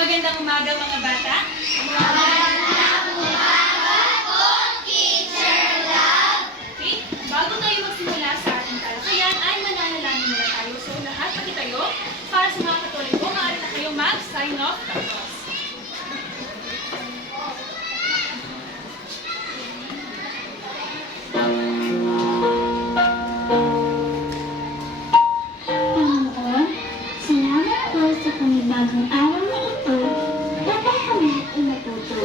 Magandang umaga mga bata. Magandang umaga po, Teacher Love. Okay, bago tayo magsimula sa ating talakayan ay mananalangin muna tayo. So lahat pati tayo, para sa mga Katoliko, maaari na kayo mag-sign off tapos. Panginoon, salamat po sa panibagong araw na ito upang kami ay matuto.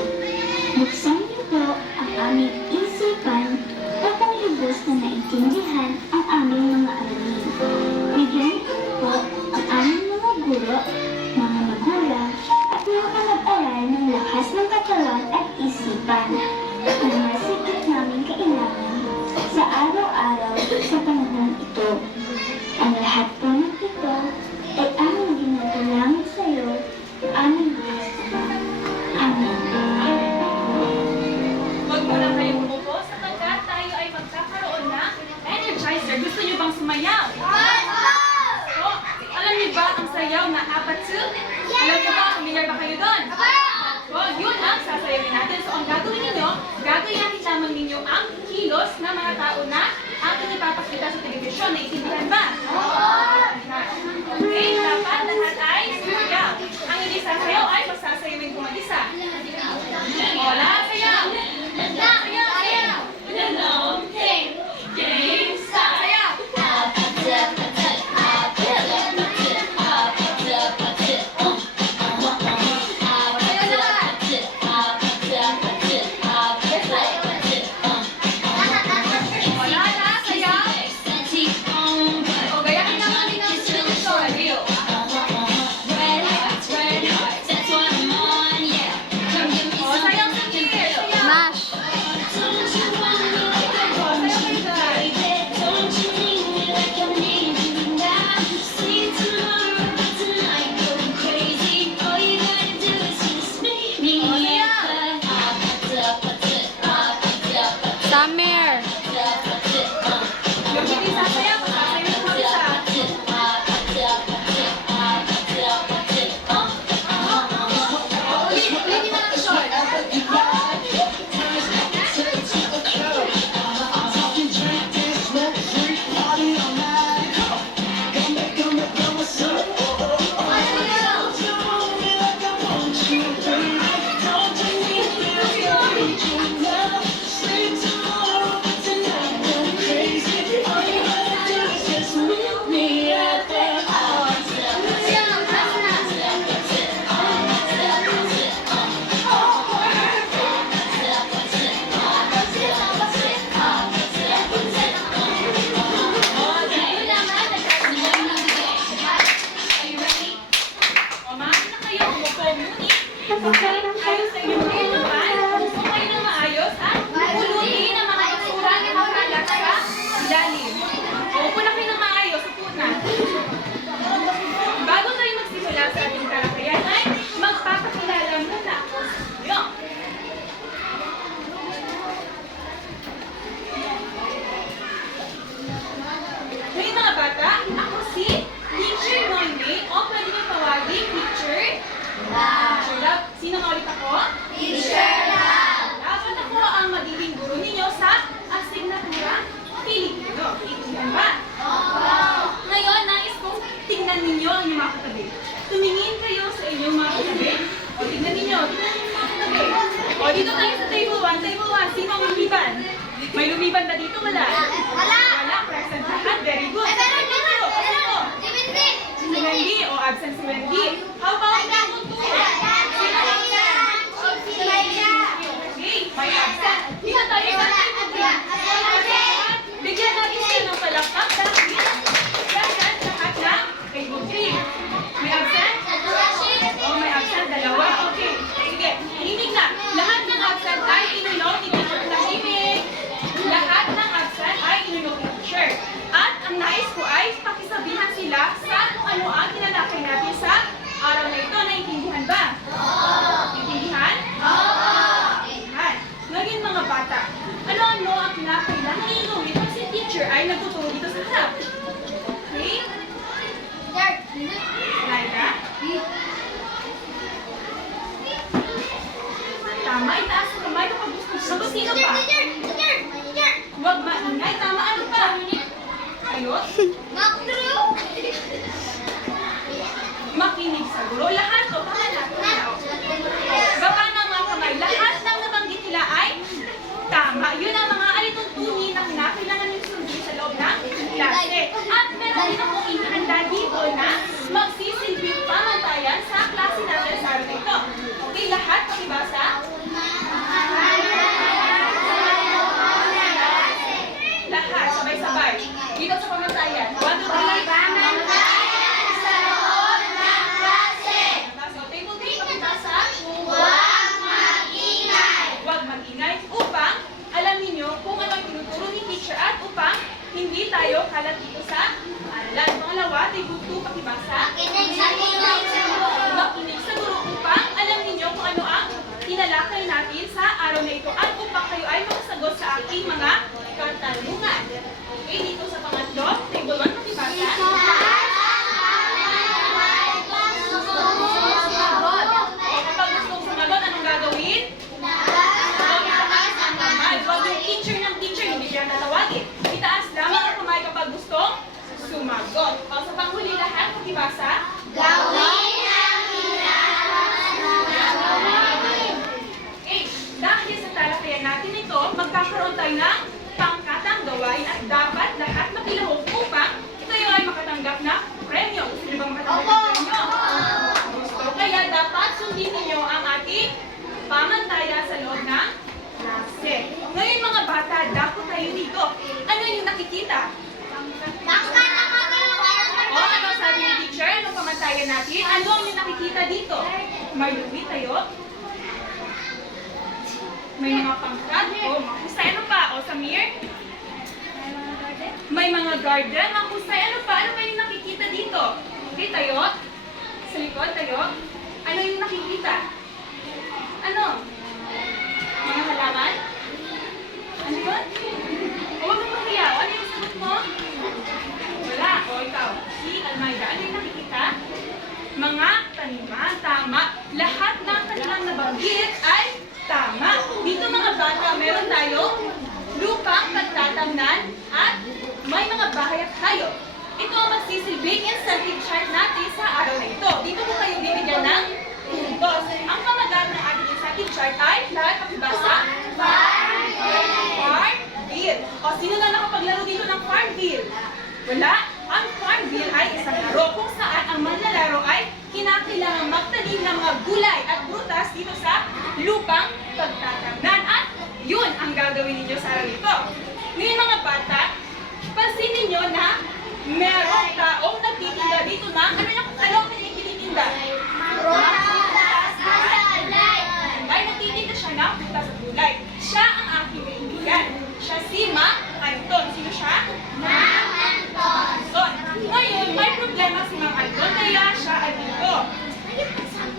Buksan niyo po ang aming isipan upang lubos na naintindihan ang aming mga aralin. Bigyan niyo po ang aming mga guro, mga magulang, at mga kamag-aral ng lakas ng katawan at isipan na masigit namin kailangan sa araw-araw sa panahon ito. Ang lahat po ng ito ay aming ginagalaangin sa iyo, aming Diyos. Amen. Huwag muna kayong umupo sapagkat tayo ay magkakaroon ng energizer. Gusto niyo bang sumayaw? So, alam niyo ba ang sayaw na apatu? Alam niyo ba, familiar ba kayo doon? So, yun ang sasayawin natin. So, ang gagawin ninyo, gagayahin lamang ninyo ang kilos ng mga tao na ating ipapakita sa telebisyon. Naiintindihan ba? Okay, dapat lahat ay sumayaw. Ang hindi sasayaw ay masasayawin kung mag-isa. O, lahat sayaw! Sayaw, sayaw! Game, start! Sayaw! O, lahat ha, sayaw! O, gayahin naman din ang telebisyon. O, sayaw sa gear! Sayaw! Mash! O, sayaw kayo dyan. Summer! Yung hindi sasayaw, masasayawin kung mag-isa. Ulitin na ang short. O, maaari na kayo umupo. Ngunit, ayos sa inyong mga inuman, umupo kayo ng maayos at pulutin ang mga basura na makalat sa ilalim. O, upo na kayo ng maayos, upo na. Bago tayo magsimula sa ating talakayan ay magpapakilala muna ako sa inyo. Ngayon mga bata, ako si Teacher Noyme o pwede niyo tawagin Teacher Love. Sino nga ulit ako? Dapat ako ang magiging guro ninyo sa asignatura Pilipino. Iintindihan ba? Ngayon, nais kong tingnan ninyo ang inyong mga katabi. Tumingin kayo sa inyong mga katabi. O, tingnan ninyo ang mga katabi. O, dito tayo sa table 1. Table 1, sino ang lumiban? May lumiban ba dito? Wala. Wala, present lahat. Very good. Sino? Si Wendy. O, absent si Wendy. How about table 2? Sino ang absent? Okay, may absent. Dito tayo sa table 3. Bigyan natin sila ng palakpak dahil yan lahat ng table 3. May absent? Oh, may absent. Dalawa. Okay. Sige. Himig na. Lahat ng absent ay inulong ni Teacher Tahimik. Lahat ng absent ay inulong ni Teacher. At ang nais ko ay pakisabihan sila sa kung ano ang tinalakay natin sa araw na ito. sagot. O, sa panghuli lahat, pakibasa. Okay, dahil sa talakayan natin ito, magkakaroon tayo ng pangkatang gawain at dapat lahat makilahok upang kayo ay makatanggap ng premyo. Gusto niyo bang makatanggap ng premyo? Gusto. Kaya dapat sundin ninyo ang ating pamantayan sa loob ng klase. Ngayon mga bata, dako tayo dito. Ano yung nakikita? O, ano sabi ni teacher? Anong pamantayan natin? Ano ang yung nakikita dito? May luwi tayo. May mga pangkat. O, mahusay. Ano pa? O, Samir? May mga garden. Mahusay. Ano pa? Ano pa yung nakikita dito? Okay, tayo. Sa likod, tayo. Ano yung nakikita? Ano? Mga halaman? Ano yun? O, huwag mong mahiyaw. Ano yung sagot mo? Wala. O, ikaw. Si Almayda. Ano yung nakikita? Mga taniman. Tama. Lahat ng kanilang nabanggit ay tama. Dito mga bata, meron tayo lupang pagtatamnan at may mga bahay at hayop. Ito ang magsisilbing incentive chart natin sa araw na ito. Dito po kayo bibigyan ng puntos. Ang pamagat ng ating incentive chart ay lahat pakibasa. Farmville. O, sino na nakapaglaro dito ng Farmville? Wala. Ang Farmville ay isang laro kung saan ang manlalaro ay kinakailangan magtanim ng mga gulay at prutas dito sa lupang pagtatamnan. At yun ang gagawin ninyo sa araw ito. Ngayon mga bata, pansinin nyo na merong taong nagtitinda dito na ano yung tinitinda? Ay, nagtitinda siya ng prutas at gulay. Siya ang aking kaibigan. Siya si Mang Anton. Sino siya? Mang Anton. Ngayon, may problema si Mang Anton, kaya siya ay dito.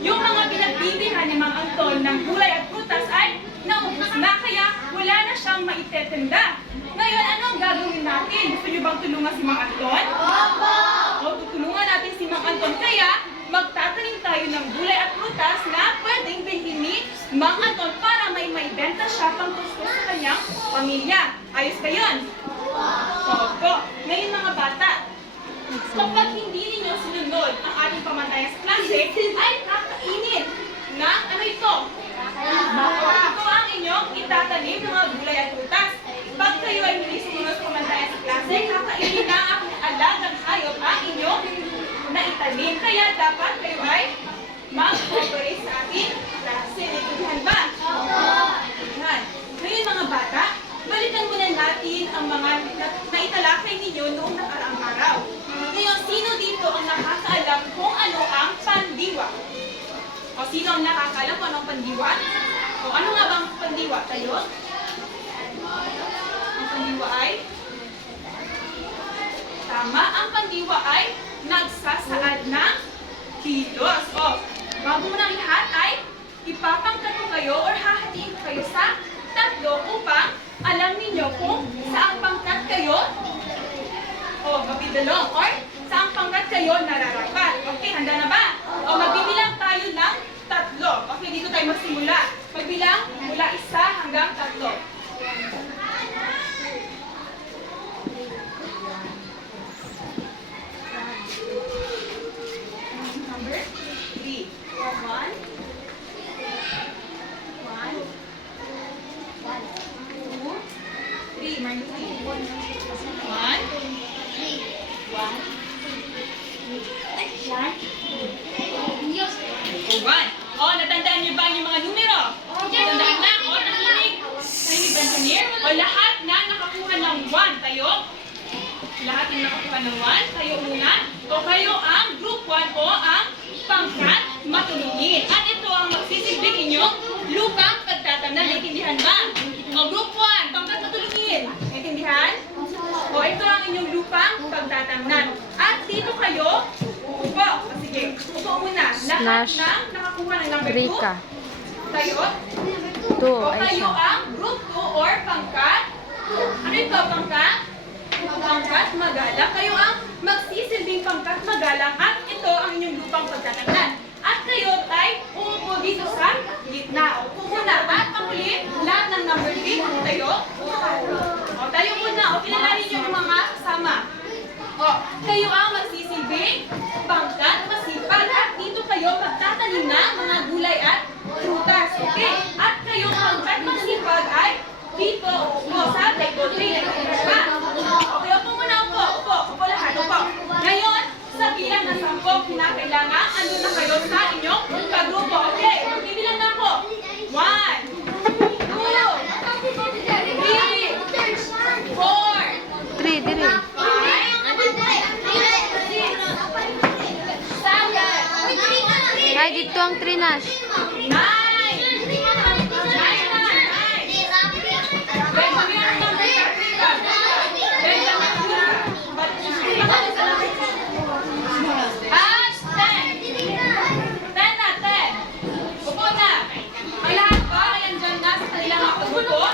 Yung mga pinagbibihan ni Mang Anton ng gulay at prutas ay naubos na, kaya wala na siyang maitetenda. Ngayon, ano ang gagawin natin? Gusto niyo bang tulungan si Mang Anton? Opo! O, tutulungan natin si Mang Anton, kaya magtatanim tayo ng gulay at prutas na pwedeng bilhin ni Mang Anton para may maibenta siya pang gusto sa kanyang pamilya. Ayos ba yun? Opo! Ngayon mga bata, kapag hindi ninyo sinunod ang ating pamantayan sa klase, ay kakainin ng ano ito? Ito ang inyong itatanim ng mga gulay at prutas. Pag kayo ay hindi sumunod sa pamantayan sa klase, kakainin na ang alagang hayop ang inyong naitanim. Kaya dapat kayo ay mag-cooperate sa ating klase. Naintindihan ba? Naintindihan. Ngayon mga bata, balikan muna natin ang mga naitalakay ninyo noong nakaraang araw. Ngayon, sino dito ang nakakaalam kung ano ang pandiwa? O sino ang nakakaalam kung anong pandiwa? O ano nga bang pandiwa? Tayo? Ang pandiwa ay? Tama, ang pandiwa ay nagsasaad ng kilos. O, bago mo ng lahat ay ipapangkat ko kayo or hahatiin ko kayo sa tatlo upang alam ninyo kung saang pangkat kayo o mabidalong or saang pangkat kayo nararapat. Okay, handa na ba? O, magbibilang tayo ng tatlo. Okay, dito tayo magsimula. Magbilang mula 1 hanggang 3. Number 3. 1. 2, 3. Marley. 1. 1. O, natandaan niyo ba yung mga numero? Natandaan na? O, nakinig ba Samir? O, lahat na nakakuha ng 1. Tayo? Lahat na nakakuha ng 1. Tayo muna. O, kayo ang group 1 o ang pangkat matulungin. At ito ang magsisilbing inyong lupang pagtatamnan. Naintindihan ba? O, group 1, pangkat matulungin. Naintindihan? O, ito ang inyong lupang pagtatamnan. At dito kayo, upo. O, sige, upo muna. Lahat na nakakuha ng number 2. Tayo. O, kayo ang group 2 or pangkat. Ano ito, pangkat? Pangkat magalang. Kayo ang magsisilbing pangkat magalang. At ito ang inyong lupang pagtatamnan. At kayo ay uupo dito sa gitna. Upo muna. At panghuli, lahat ng number 3. Tayo. O, tayo muna. O, kilalanin nyo yung mga kasama. O, kayo ang Ay, dito ang trinash. Nine! Nine na! Nine! Benjamin, ang number 13 ka. Benjamin, ah, 10! 10 na, 10! Upo na! Ang lahat ba ay andyan na sa kanilang mga pagbuto? O,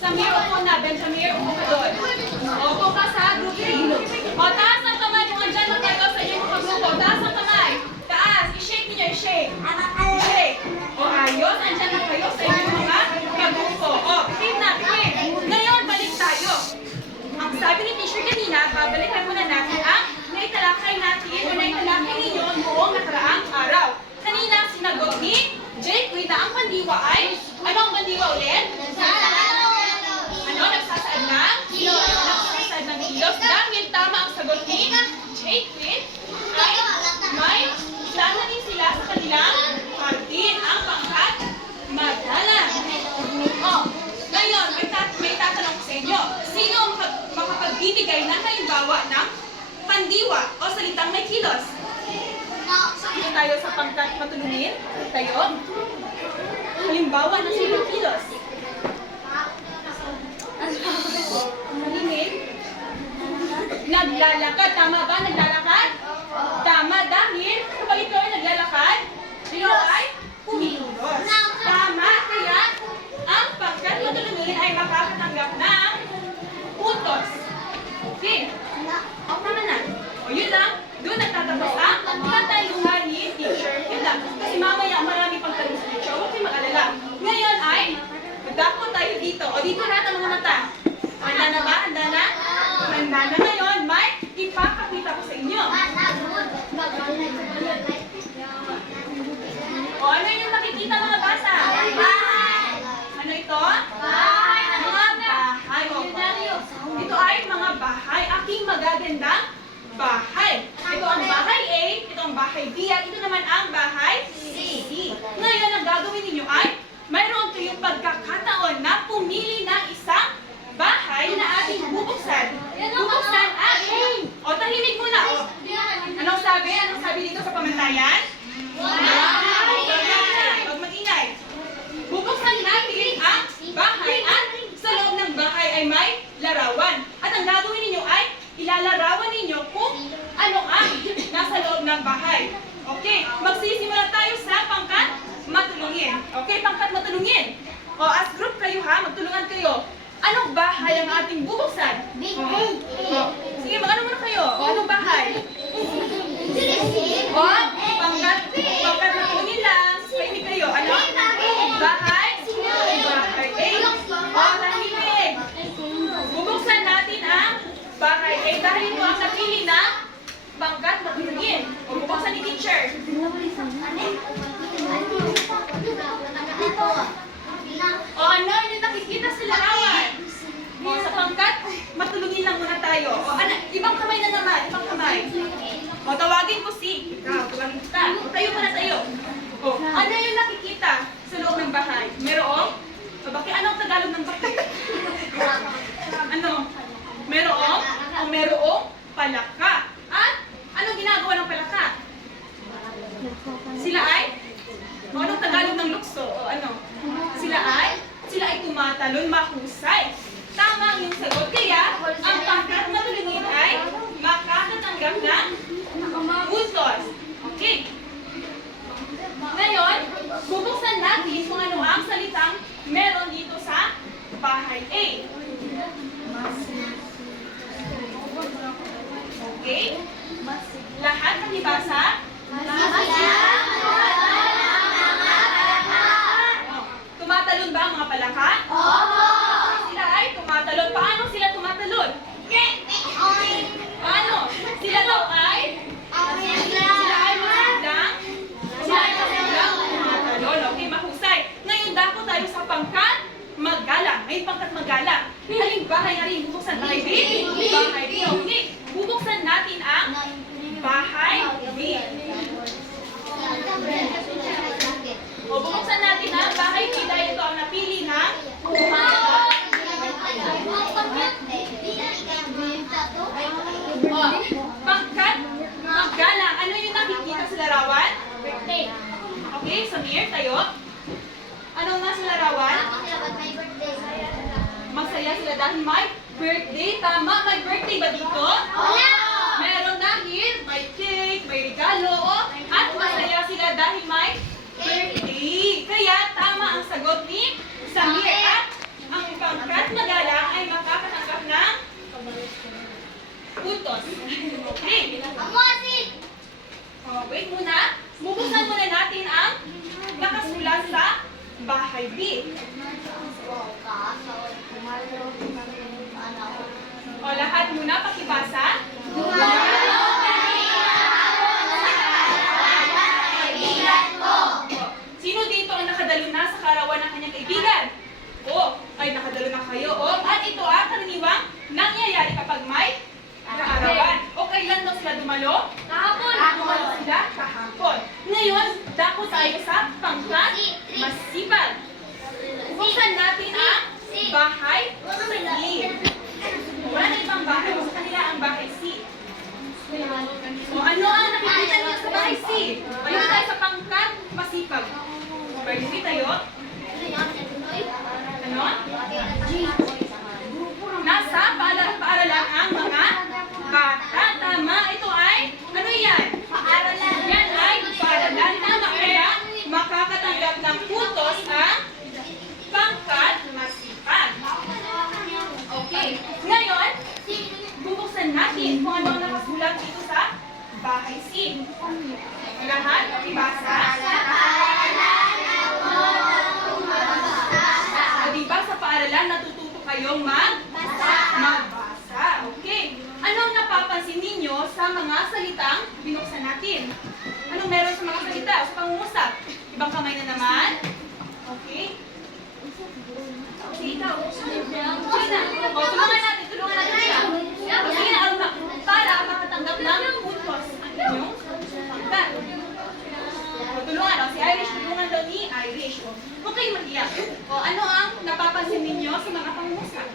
Samir, upo na. Benjamin, upo ka doon. O, upo ka sa group 3. O, taas ang kamay kung andyan na kayo sa inyong pagbuto. Taas ang kamay. Taas. I-shake niyo, i-shake. I-shake. O, ayos. Andyan na kayo sa inyong mga pagbuto. O, pitin na, pitin. Ngayon, balik tayo. Ang sabi ni teacher kanina, babalikan muna natin ang naitalakay natin o naitalakay ninyo noong nakaraang araw. Kanina, sinagot ni Jake Wait na ang pandiwa ay, ano ang pandiwa ulit? Ano? Nagsasaad ng? Nagsasaad ng kilos. Dahil tama ang sagot ni Jake Wait ay may sana din sila sa kanilang kantin. Ang pangkat, madala. Oh, ngayon, may tatanong ko sa inyo. Sino ang makapagbibigay ng halimbawa ng pandiwa o salitang may kilos? Dito tayo sa pangkat matulungin. Tayo. Halimbawa ng salitang kilos. Malimit. Naglalakad. Tama ba? Naglalakad? Tama dahil kapag ito ay naglalakad, ito ay kumikilos. Tama. Kaya ang pangkat matulungin ay makakatanggap ng puntos. Okay. O, tama na. O, yun lang. Doon nagtatapos ang katanungan ni teacher. Yun lang. Kasi mamaya marami pang tanong sa teacher. Huwag kayong mag-alala. Ngayon ay, magdako tayo dito. O, dito na ang mga mata. Handa na ba? Handa na? Handa na ngayon. May ipapakita ko sa inyo. O, ano yung nakikita mga bata? Bahay. Ano ito? Bahay. Mga bahay. O, ito ay mga bahay. Aking magagandang bahay. Ito ang bahay A, ito ang bahay B, at ito naman ang bahay C. Ngayon, ang gagawin ninyo ay, mayroon kayong pagkakataon na pumili ng isang bahay na ating bubuksan. Bubuksan at, o tahimik muna. O, anong sabi? Anong sabi dito sa pamantayan? Huwag mag-ingay. Bubuksan natin ang bahay at sa loob ng bahay ay may larawan. At ang gagawin ninyo ay, ilalarawan ninyo kung ano ang nasa loob ng bahay. Okay, magsisimula tayo sa pangkat matulungin. Okay, pangkat matulungin. O, as group kayo ha, magtulungan kayo. Anong bahay ang ating bubuksan? O, sige, mag-ano muna kayo. O, anong bahay? O, pangkat matulungin lang. Pahimik kayo. Ano? Bahay? Bahay A. O, tahimik. Bubuksan natin ang bahay A dahil ito ang napili na pangkat matulungin. O, bubuksan ni teacher. O, ano yung nakikita sa larawan? O, sa pangkat matulungin lang muna tayo. O, ano, ibang kamay na naman. Ibang kamay. O, tawagin ko si. Ikaw, tawagin kita. O, tayo muna tayo. O, ano yung nakikita sa loob ng bahay? Merong? O, bakit anong Tagalog ng bahay? Ano? Merong? O merong palaka. At anong ginagawa ng palaka? Sila ay? O anong Tagalog ng lukso? O ano? Sila ay tumatalon mahusay. Tama ang iyong sagot. Kaya, ang pangkat matulungin ay makakatanggap ng puntos. Okay. Ngayon, bubuksan natin kung ano ang salitang meron dito sa bahay A. Okay? Lahat ng ibasa? Tumatalon ba ang mga palaka? Sila ay tumatalon. Paano sila tumatalon? Paano? Sila daw ay? Sila ay masiglang? Sila ay masiglang tumatalon. Okay, mahusay. Ngayon dako tayo sa pangkat magalang. Ngayon pangkat magalang. Haling bahay nga rin. Bubuksan bahay B? Bahay B. Okay. Bubuksan natin ang bahay B. O, bubuksan natin ang bahay B dahil ito ang napili ng pangkat magalang. Ano yung nakikita sa larawan? Okay, Samir, tayo. Anong nasa larawan? Masaya sila dahil may birthday. Tama, may birthday ba dito? Meron dahil may cake, may regalo, at masaya sila dahil may birthday. Kaya tama ang sagot ni Samir. At ang pangkat magalang ay makakatanggap ng puntos. Okay. Wait muna. Bubuksan muna natin ang nakasulat sa bahay B. O, lahat muna pakibasa. Sino dito ang nakadalo na sa kaarawan ng kanyang kaibigan? O, ay nakadalo na kayo. O, at ito ang karaniwang nangyayari kapag may kaarawan. O, kailan daw sila dumalo? Kahapon. Dumalo sila kahapon. Ngayon, dako tayo sa pangkat masipag. Buksan natin ang bahay C. Wala na ibang bahay. Sa kanila ang bahay C. O, ano ang nakikita niyo sa bahay C? Ayun tayo sa pangkat masipag. Pwede tayo? Ano? Nasa paaralan ang mga bata. Tama. Ito ay, ano yan? Yan ay paaralan. Tama. Kaya makakatanggap ng puntos ang pangkat masipag. Okay. Ngayon, bubuksan natin kung ano ang nakasulat dito sa bahay C. Lahat, ibasa. O diba sa paaralan, natututo kayong magbasa. Okay. Anong napapansin ninyo sa mga salitang binuksan natin? Anong meron sa mga salita? Sa pangungusap? Ibang kamay na naman? Okay. Okay, ikaw. Sige na. O, tulungan natin siya. O, sige na, para makatanggap ng puntos ang inyong pangkat. O, tulungan. O, si Irish, tulungan daw ni Irish. O, huwag kayong mag-iyak. O, ano ang napapansin ninyo sa mga pangungusap?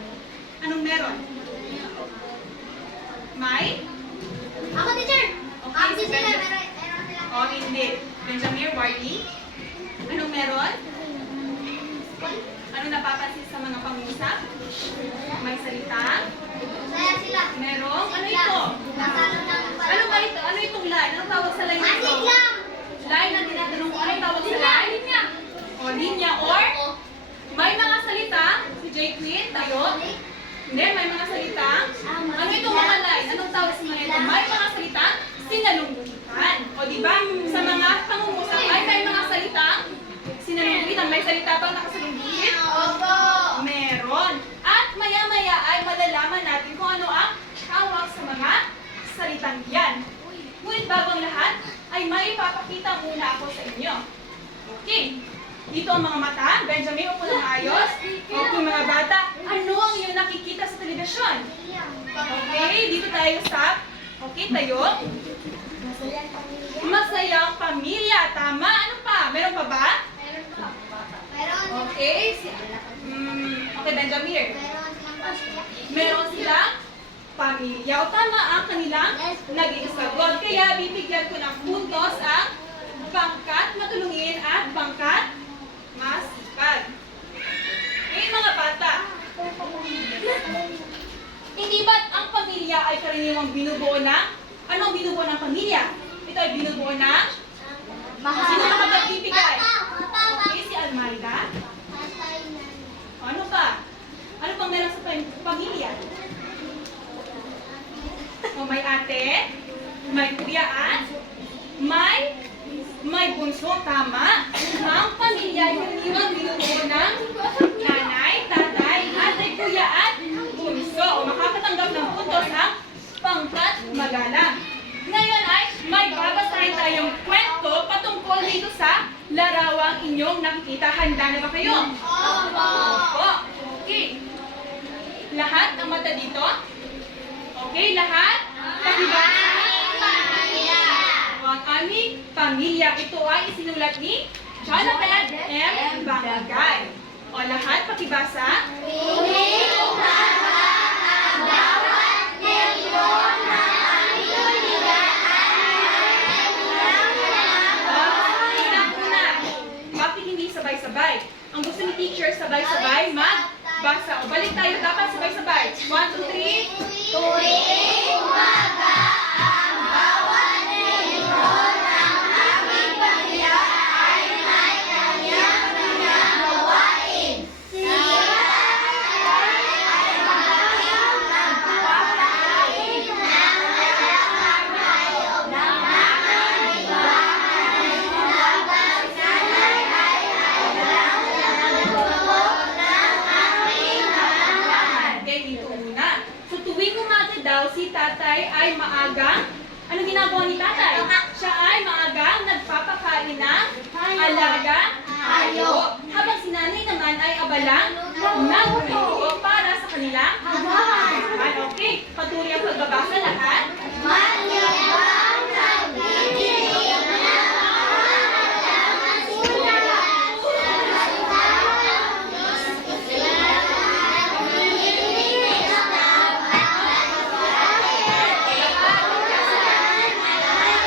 Anong meron? May? Ako, teacher. Okay, Si sila, Benja- meron sila. O, hindi. Benjamin, Wardy? Anong meron? Ano napapansin sa mga pangungusap? May salita? Saya sila. Merong? Ano ito? Ano ba ito? Ano itong line? Anong tawag sa line ito? Asig lang. Line na tinatanong ko. Anong tawag sa line? Linya. O, linya or? May mga salita? Si J. Queen, tayo? Hindi, may mga salita. Ano itong mga line? Anong tawag sa mga ito? May mga salita? Sinalunggutan. O, di ba? Sa mga pangungusap ay may mga salita? Sinalunggutan. May salita bang nakasalunggutin? Opo. Meron. At maya-maya ay malalaman natin kung ano ang tawag sa mga salitang yan. Ngunit bago ang lahat, ay may ipapakita muna ako sa inyo. Okay. Dito ang mga mata. Benjamin, upo ng ayos. Okay, mga bata. Ano ang iyong nakikita sa telebisyon? Okay, dito tayo sa... Okay, tayo. Masayang pamilya. Tama. Ano pa? Meron pa ba? Meron. Okay. Okay, Benjamin. Meron silang pamilya. O tama ang kanilang naging sagot. Kaya bibigyan ko ng puntos ang pangkat matulungin at pangkat masipag. Okay, mga bata. Hindi ba't ang pamilya ay karaniwang binubuo ng... Ano ang binubuo ng pamilya? Ito ay binubuo ng... Sino makapagbibigay? Okay, si Almayda. Ano pa? Ano pang meron sa pamilya? O, may ate, may kuya at may bunso. Tama. Ang pamilya ay karaniwang binubuo ng nanay, tatay, ate, kuya at bunso. O, makakatanggap ng puntos ang pangkat magalang. Ngayon ay may babasahin tayong kwento patungkol dito sa larawang inyong nakikita. Handa na ba kayo? Opo. Opo. Okay. Lahat ng mata dito? Okay, lahat? Pakibasa? Ang aming pamilya. Ito ay isinulat ni Jonathan M. Bangagay. O lahat, pakibasa? teacher sabay-sabay magbasa. O balik tayo, dapat sabay-sabay. 1, 2, 3. Tuwing umaga, ang bawat membro ng aming pamilya ay may kanya-kanyang gawain. Sila ay maraming nagpapain ng halaman hayop ng aming bahay. Habang sanay ay walang nagtutulog ng aming halaman. Okay, dito muna. So tuwing umaga daw, si tatay ay maagang, anong ginagawa ni tatay? Siya ay maagang nagpapakain ng alaga hayop. Habang si nanay naman ay abalang nagluluto para sa kanilang halaman. Okay, patuloy ang pagbabasa lahat. Manyabang nagdidilig ng mahalagang sulat sa salita ng Diyos. Sila naglilinis ng bawat bagay at kasalanan ay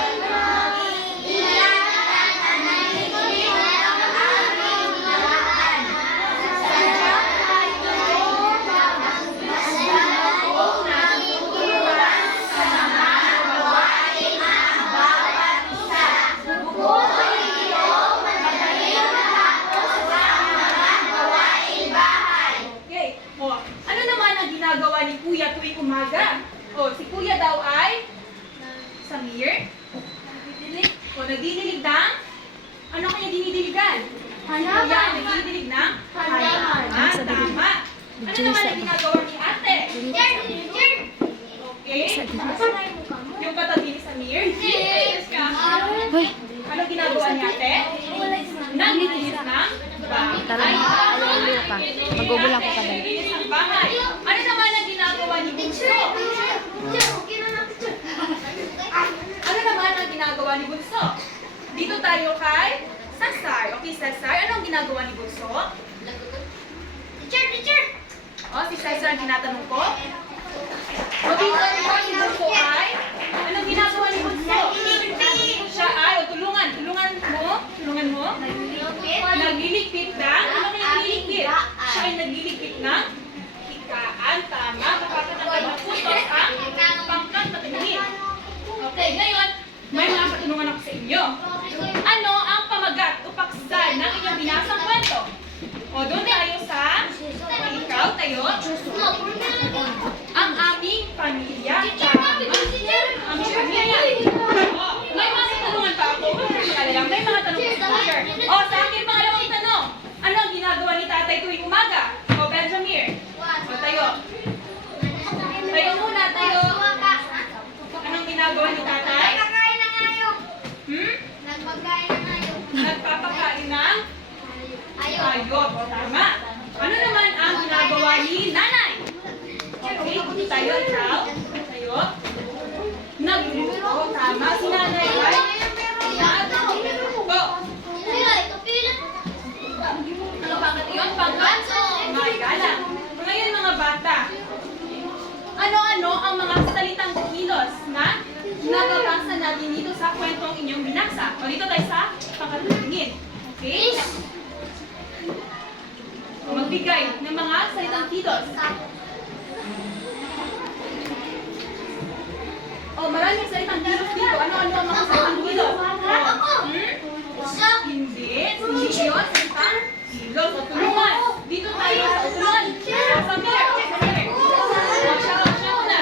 iyan ang nanahimik ng aming daan. Sadya ay tumubang ang masdalong nagtutulungan sa mga gawain ng bawat isa. Bukoy iyong madaling matapos ang mga gawain bahay. Okay, o, ano naman ang ginagawa ni Kuya tuwing umaga? O, si Kuya daw ay Samir? Nagdidilig? O, nagdidilig ng? Ano kaya dinidiligan? Halaman. Kuya, nagdidilig ng? Halaman. Tama. Ano naman ang ginagawa ni ate? Okay. Yung katabi ni Samir? Yes ka. Anong ginagawa ni ate? Naglilinis ng bahay. Tara, lalo ka. Magugulang ko ka dahil. Naglilinis ng bahay. Ano naman ang ginagawa ni Bunso? Ano naman ang ginagawa ni Bunso? Dito tayo kay Cesar. Okay, Cesar, anong ginagawa ni Bunso? O, si Cesar ang tinatanong ko. O, dito ikaw si Bunso ay, anong ginagawa ni Bunso? Siya ay, o tulungan mo. Nagliligpit ng, ano kaya nagliligpit? Siya ay nagliligpit ng hikaan, tama. Makakatanggal ng putos ang pangkat na tingin. Okay, ngayon, may mga katanungan ako sa inyo. Ano ang pamagat o paksa ng inyong binasang kwento? O, doon tayo sa, ikaw tayo, ang aming pamilya. Tama. Aming pamilya. O, may mga katanungan pa ako. May mga tanong pa sa teacher. O, sa aking pangalawang tanong, ano ang ginagawa ni tatay tuwing umaga? O, Benjamin. O, tayo. Tayo muna, tayo. Anong ginagawa ni tatay? Nagpapakain ng hayop. Tama. Ano naman ang ginagawa ni nanay? Okay, tayo, ikaw. Tayo. Nagluluto. Tama. Si nanay ay nagluluto. Ano pangkat yun? Pangkat? Magalang. Ngayon mga bata, ano-ano ang mga salitang kilos na nababasa natin dito sa kwentong inyong binasa? O dito tayo sa pangkatulungin. Okay? O, magbigay ng mga salitang kilos. O, maraming salitang kilos dito. Ano-ano ang mga salitang kilos? Hindi. Hindi yun. Salitang kilos. O, tulungan. Dito tayo sa tulungan. Samir. Siya muna.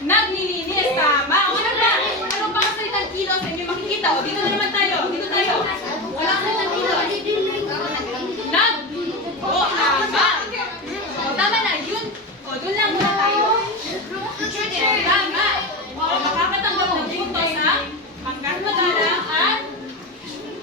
Naglilinis. Tama. O, ano ba? Ano ba ang salitang kilos na inyo makikita? O, dito na naman tayo. Dito tayo. Wala ang salitang kilos. O, tama. O, tama na. Yun. O, doon lang muna tayo. Tama. O, makakatanggap ng puntos na pangkat magalang at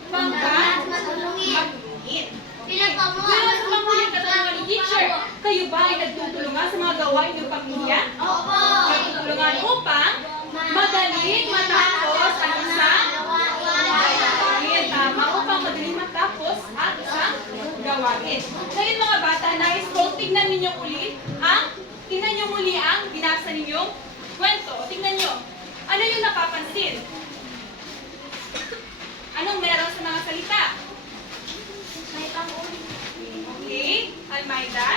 pangkat magpungit. Pero sa panghuling katanungan ni teacher, kayo ba ay nagtutulungan sa mga gawain ng pamilya? Nagtutulungan upang madaling matapos ang isang gawain. Tama, upang madaling matapos ang isang gawain. Ngayon mga bata, nais kong tingnan ninyo muli ang binasa ninyong kwento. Tingnan nyo. Ano yung napapansin? Anong meron sa mga salita? Almayda?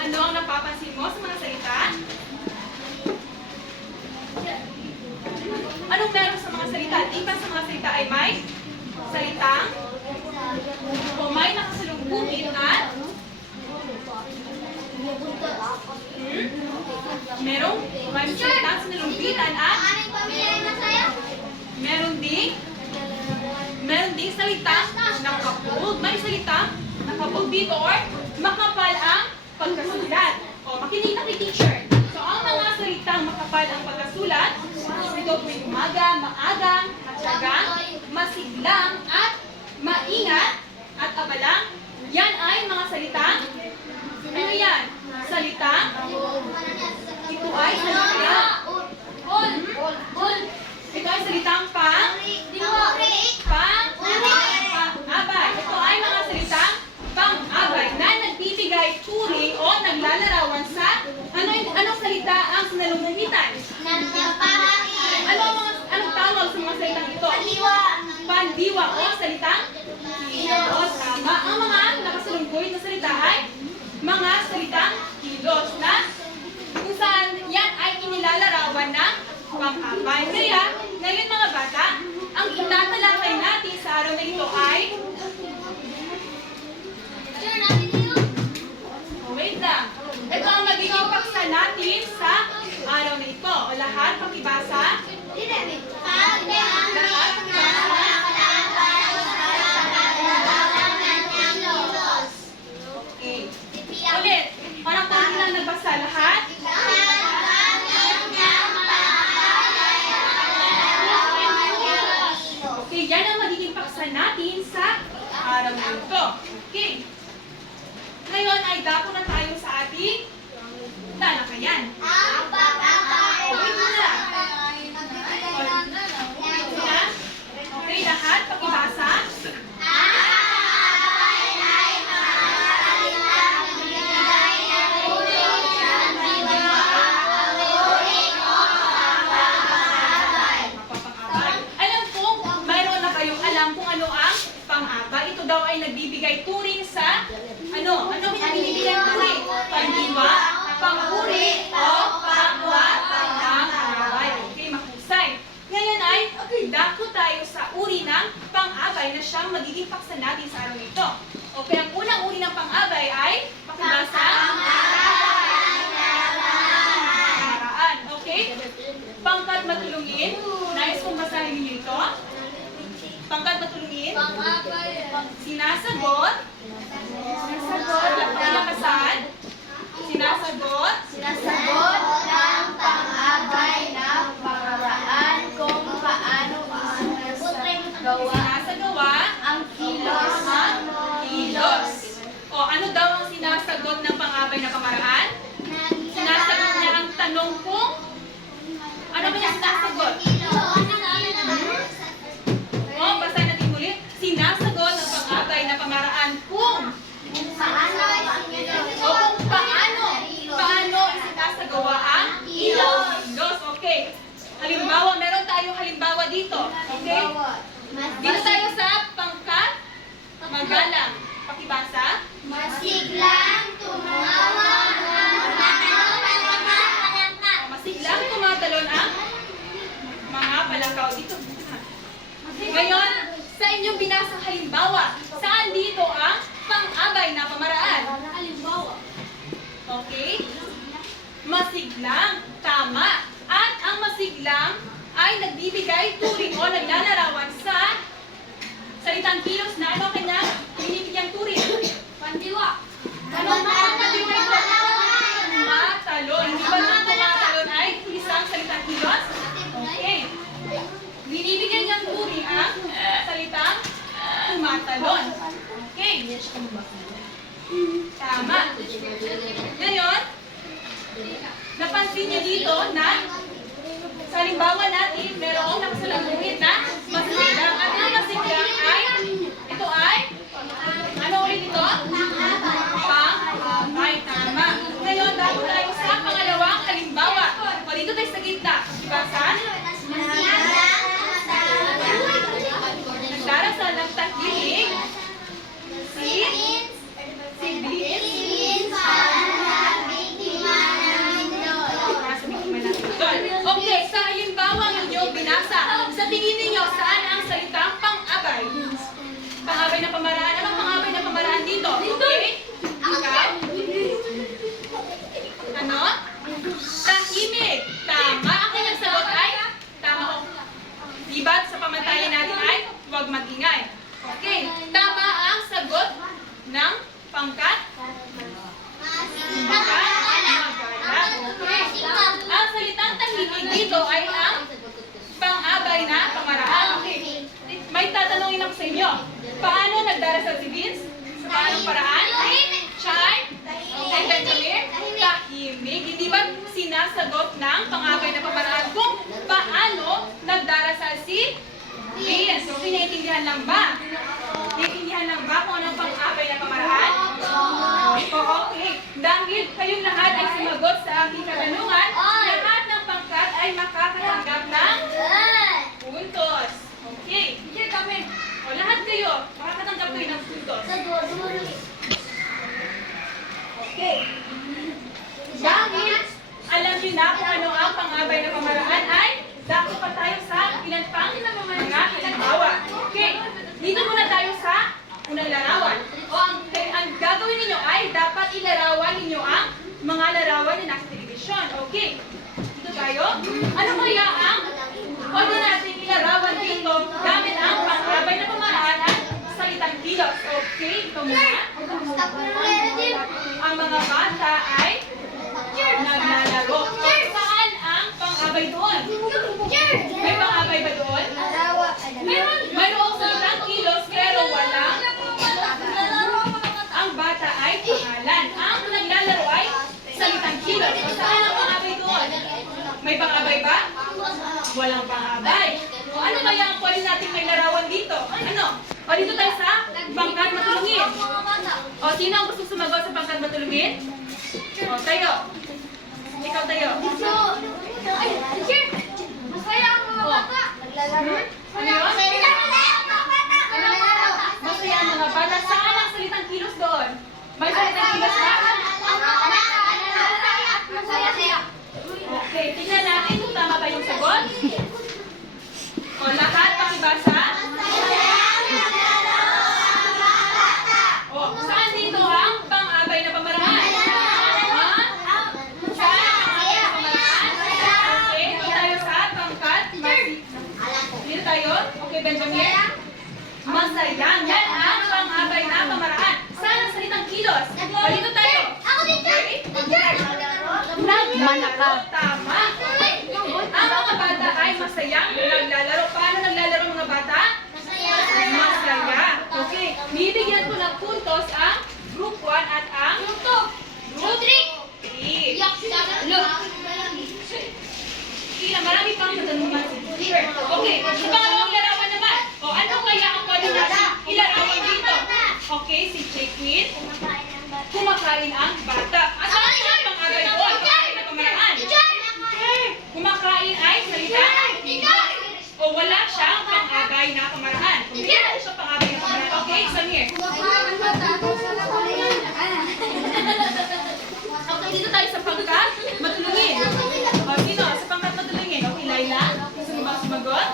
Ano ang napapansin mo sa mga salita? Anong meron sa mga salita? Iba sa mga salita ay may salitang o may nakasalubungin at merong may salitang sinalumbitan at meron ding salitang nakapulog. May salitang nakapulog dito or makapal ang pagkasulat. O, makinig na kay teacher. So, ang mga salitang makapal ang pagkasulat, ito tuwing umaga, maagang, matyagang, masiglang, at maingat, at abalang. Yan ay mga salitang, ano yan? Salitang, ito ay salitang, ito ay salitang pang-abay. Ito ay mga salitang pang-abay na nagbibigay turing o naglalarawan sa anong salita ang sinalumuhitan? Anong tawag sa mga salitang ito? Pandiwa o salitang kilos. Tama. Ang mga nakasalunggoy na salita ay mga salitang kilos na kung saan yan ay inilalarawan ng pang-abay. Kaya, ngayon mga bata, ang itatalakay natin sa araw na ito ay wait lang. Ito ang magiging paksa natin sa araw na ito. O lahat, pakibasa. Lahat, pakibasa. Okay. Ulit. Parang kung hindi lang nagbasa lahat. Okay, yan ang magiging paksa natin sa araw na ito. Okay. Ngayon ay dako na tayo sa ating talakayan. Wait muna. Okay, lahat, pakibasa. Mapapang-abay. Alam kong mayroon na kayong alam kung ano ang pang-abay. Ito daw ay nagbibigay turing sa ano binibigay turing? Pandiwa, panguri, o pangwat ng abay. Okay, mahusay. Ngayon ay dako tayo sa uri ng pang-abay na siyang magiging paksa natin sa araw nito. Okay, ang unang uri ng pang-abay ay pakibasa. Paraan. Okay? Pangkat matulungin. Nais kong basahin niyo ito. Pangkat matulungin. Sinasagot. Pakilakasan. Sinasagot. ng pang-abay na paraan kung paano Sinasagawa ang kilos. ang kilos. O, ano daw ang sinasagot ng pang-abay na pamaraan? Sinasagot niya ang tanong kung ano ba niya sinasagot? O, basahin natin muli. Sinasagot ng pang-abay na pamaraan kung paano isinasagawa ang kilos. Okay. Halimbawa, meron tayong halimbawa dito. Okay? Dito tayo sa pangkat magalang. Pakibasa. Masiglang tumawa Masiglang tumatalon ang mga palakaw. Dito. Ngayon, sa inyong binasang halimbawa, saan dito ang pang-abay na pamaraan? Okay? Masiglang. Tama. At ang masiglang ay nagbibigay turing o naglalarawan sa salitang kilos na ano kanyang binibigyang turing? Pandiwa. Ano ang pandiwa ito? Tumatalon. Hindi ba naman tumatalon ay isang salitang kilos? Okay. Binibigyan niyang turing ang salitang tumatalon. Okay. Tama. Ngayon, napansin niyo dito na sa halimbawa natin, merong nakasalamuhin na masiglang. At ang masiglang ay, ito ay, ano ulit ito? Pang-abay. Tama. Ngayon, bago tayo sa pangalawang halimbawa. O dito tayo sa gitna. Ibasan. Nagdarasal ng tahimik si tatanungin ako sa inyo. Paano nagdarasal si Vince? Sa paanong paraan? Chay? And Benjamin? Tahimik. Hindi ba sinasagot ng pang-abay na pamaraan kung paano nagdarasal si Vince? So, naiintindihan lang ba? Naiintindihan lang ba kung anong pang-abay na pamaraan? Okay. Dahil kayong lahat ay sumagot sa aking katanungan, lahat ng pangkat ay makakatanggap ng puntos. Okay. O, lahat kayo, makakatanggap kayo ng puntos. Okay. Dahil alam niyo na kung ano ang pang-abay na pamaraan ay dako pa tayo sa ilan pang mga halimbawa. Okay. Dito muna tayo sa unang larawan. O ang gagawin ninyo ay dapat ilarawan ninyo ang mga larawan na nasa telebisyon. Okay. Dito tayo. Ano kaya ang pwede natin ilarawan dito gamit ang pang-abay na pamaraan at salitang kilos. Okay. Ito muna. Ang mga bata ay naglalaro. Saan ang pang-abay doon? May pang-abay ba doon? Mayroong salitang kilos pero walang ang bata ay pangalan. Ang naglalaro ay salitang kilos. Saan ang pang-abay doon? May pang-abay ba? Walang pang-abay. O ano kaya ang pwede natin may larawan dito? Ano? O dito tayo sa pangkat matulungin. O sino ang gusto sumagot sa pangkat matulungin? O tayo. Ikaw tayo. Ano yun? Masaya ang mga bata. Saan ang salitang kilos doon? May salitang kilos ba? Okay, tignan natin kung tama ba yung sagot. O lahat pakibasa. O, saan dito ang pang-abay na pamaraan? Ha? Saan ang pang-abay na pamaraan? Okay, dito tayo sa pangkat. Dito tayo. Okay, Benjamin. Masaya. Yan ang pang-abay na pamaraan. Saan ang salitang kilos? O, dito tayo. Okay? Manakaw. Tama. Ang mga bata ay masayang naglalaro. Paano naglalaro ang mga bata? Masaya. Okay. Bibigyan ko ng puntos ang group 1 at ang group 3. Kina, marami pang katanungan si teacher. Okay. Sa pangalawang larawan naman. O, ano kaya ang pwede natin ilarawan dito? Okay, si Chequin. Kumakain ang bata. At ano ang pang-abay doon? Pang-abay na pamaraan. Kumakain ay salita? O wala siyang pang-abay na pamaraan. Hindi na siya pang-abay na pamaraan. Okay, Samir. Okay, dito tayo sa pangkat matulungin. O, sino? Sa pangkat matulungin. Okay, Laila. Gusto mo ba sumagot?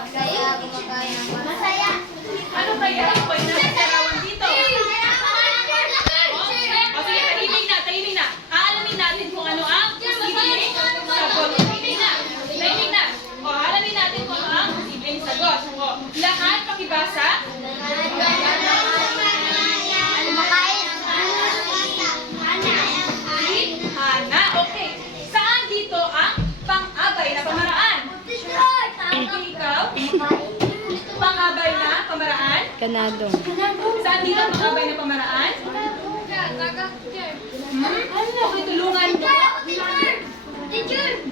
Ano kaya ang pwede natin larawan dito? O, sige, tahimik na. Aalamin natin kung ano ang posibleng sagot. Tahimik na. O, aalamin natin kung ano ang posibleng sagot. O, lahat pakibasa. Hana. Okay. Saan dito ang pang-abay na pamaraan? Okay, ikaw? Pang-abay na pamaraan? Ganado. Saan dito ang pang-abay na pamaraan? Okay, tulungan mo.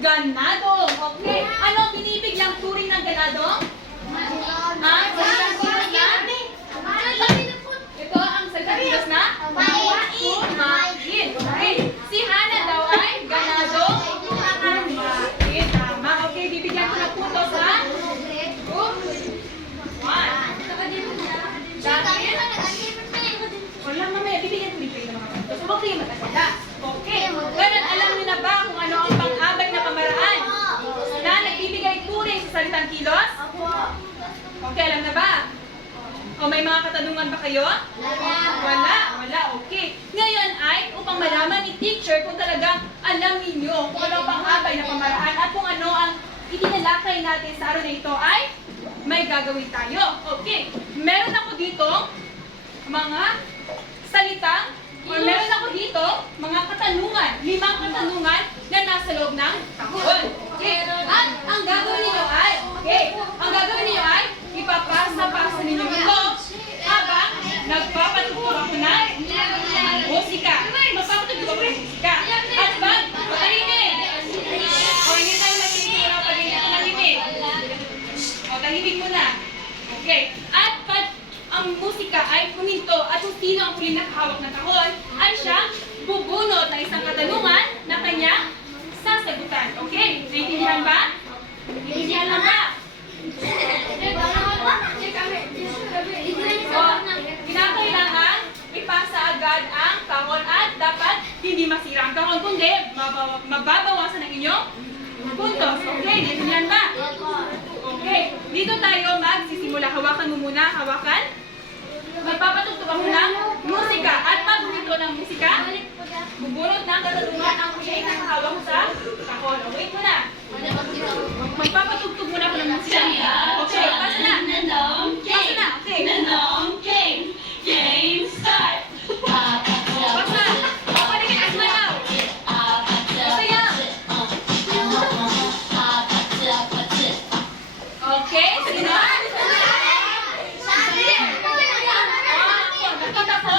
Ganado. Okay. Ano ang binibigyang turing ng ganado? Ha? Salitang kilos na? Ito ang salitang kilos na? Kumain. Okay. Si Hana daw ay ganado. Kumain. Tama. Okay, bibigyan ko ng puntos ha? Group 1. Dahil wala mamaya, bibigyan ko din kayo ng mga puntos. Huwag kayo mag-asala. Okay. Ganun, alam niyo na ba kung ano ang pang-abay na pamaraan na nagbibigay turing sa salitang kilos? Okay, alam na ba? O may mga katanungan ba kayo? Wala. Okay. Ngayon ay upang malaman ni teacher kung talagang alam ninyo kung ano ang pang-abay na pamaraan at kung ano ang itinalakay natin sa araw na ito ay may gagawin tayo. Okay. Meron ako dito mga salitang or meron ako dito mga katanungan, 5 katanungan na nasa loob ng tahon. Okay. At ang gagawin niyo ay ipapasa ninyo ito tahimik muna. Okay. At pag ang musika ay puminto at kung sino ang huling nakahawak ng kahon, ay siya bubunot ng isang katanungan na kanya sasagutan. Okay? Naiintindihan ba? Naiintindihan lang ba? So, kinakailangan ipasa agad ang kahon at dapat hindi masira ang kahon, kundi mababawasan ang inyong puntos. Okay? Naiintindihan ba? Okay. Dito tayo magsisimula. Hawakan mo muna. Hawakan. Magpapatugtog ako ng musika. At pag huminto ng musika, bubunot ng katanungan ang huling nakahawak sa kahon. Wait mo na. Magpapatugtog muna ako ng musika. Okay. Pasa na. Pasa na. Okay. Game start. Pasa. Papaligid ang sumayaw. Sumayaw. Okay. Sino? Nakita ko.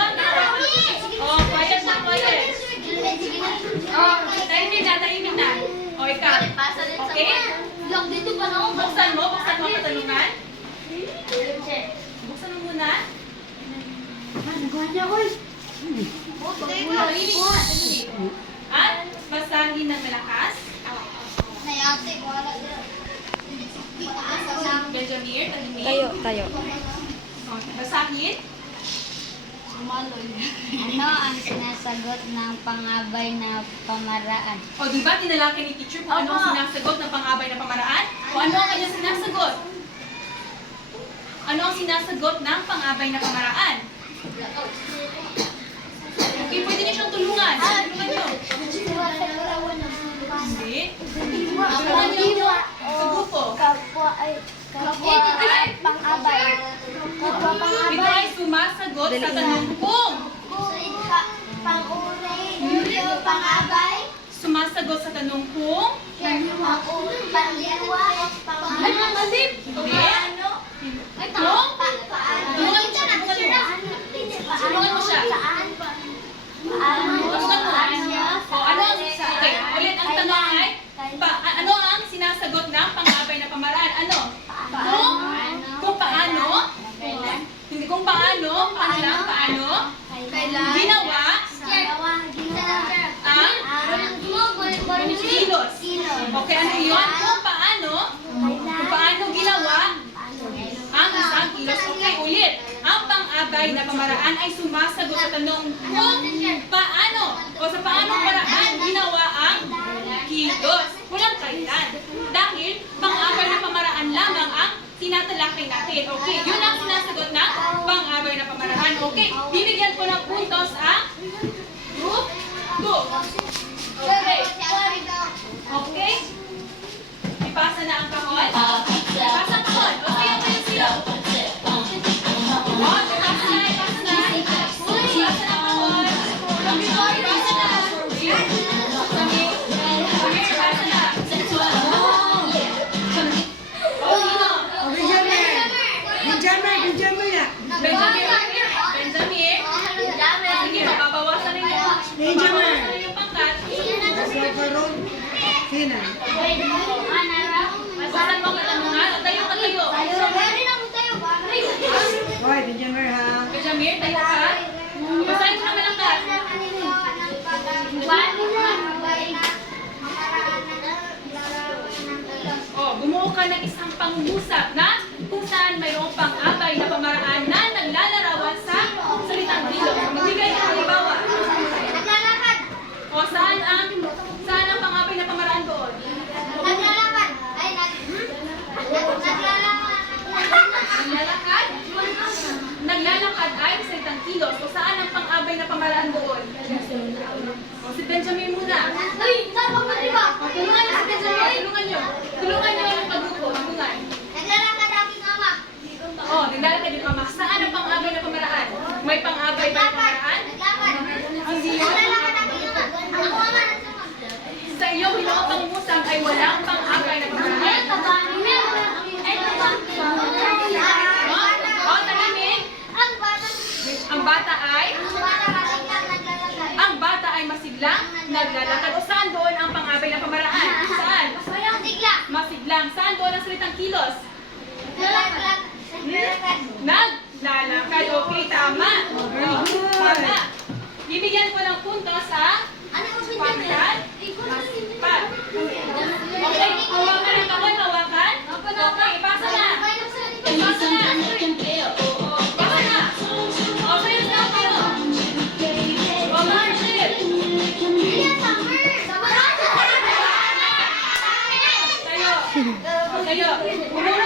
Oh, quiet na, quiet. Oh, tahimik na. O, ikaw. Okay? Buksan mo ang katanungan. Buksan mo muna. At basahin ng malakas. Benjamir, tahimik. Tayo. O, basahin. Ano ang sinasagot ng pangabay na pamaraan? O, di ba tinalaki ni teacher kung ano ang sinasagot ng pang-abay na pamaraan? O ano ang kanyang sinasagot? Ano ang sinasagot ng pang-abay na pamaraan? Okay, pwede niyo siyang tulungan. Tulungan niyo. Hindi. Tulungan niyo sa grupo. Kapwa ay pang-abay. Ito ay sumasagot sa tanong kung. Pang-uri, pang-abay, Sumasagot sa tanong kung. pang-uri, pang-liwa, Hindi. Kung. Tulungan mo siya. Tulungan mo siya. Tulungan mo. O, ano ang okay, ulit ang tanong ay, ano ang sinasagot ng pang-abay na pamaraan? Ano? Kung paano? Hindi kung paano, paano ginawa ang kilos. Okay, ano yun? Kung paano ginawa ang isang kilos. Okay, ulit. Ang pang-abay na pamaraan ay sumasagot sa tanong kung paano o sa paanong paraan ginawa ang kilos. Walang kailan. Dahil pang-abay na pamaraan lamang ang tinatalakay natin. Okay, yun ang sinasagot ng pang-abay na pamaraan. Okay, bibigyan ko ng puntos ang group 2. Okay. Okay? Ipasa na ang kahon. Ipasa ang kahon. Okay, ang kayo sila. Oh, ipasa na. Ipasa na ang kahon. Ipasa na. Samir, ipasa na. Oh, sino? Benjamir. Sige, mababawasan na yung pangkat. Basahan mo ang katanungan. Tayo. Benjamir, tayo ka. Basahin mo naman ang kat. Oh, bumuo ka ng isang pangungusap na kung saan mayroong pang-abay na pamaraan na naglalarawan sa salitang Diyos. Magbigay ng halimbawa. O saan ang pang-abay na pamaraan doon? Naglalakad? Naglalakad ay salitang kilos. O saan ang pang-abay na pamaraan doon? O si Benjamin muna. Tulungan niyo si Benjamin. Tulungan niyo yung pagrupo. Tulungan. O, naglalakad yung mama. Saan ang pang-abay na pamaraan? May pang-abay ba na pamaraan? Hindi yun. Sa iyong ginawang pangungusap ay walang pang-abay na pamaraan. O, tahimik. Ang bata ay masiglang naglalakad. O saan doon ang pang-abay na pamaraan? Saan? Masiglang. Saan doon ang salitang kilos? Tama. Bibigyan ko ng punto sa pagkat. Pag. Okay, hawakan ang kamay, hawakan. Okay, ipasa na. Ipasa na. Ipasa na. O, sa'yo na kayo. O, Marshall. Tayo. Tayo. Umuna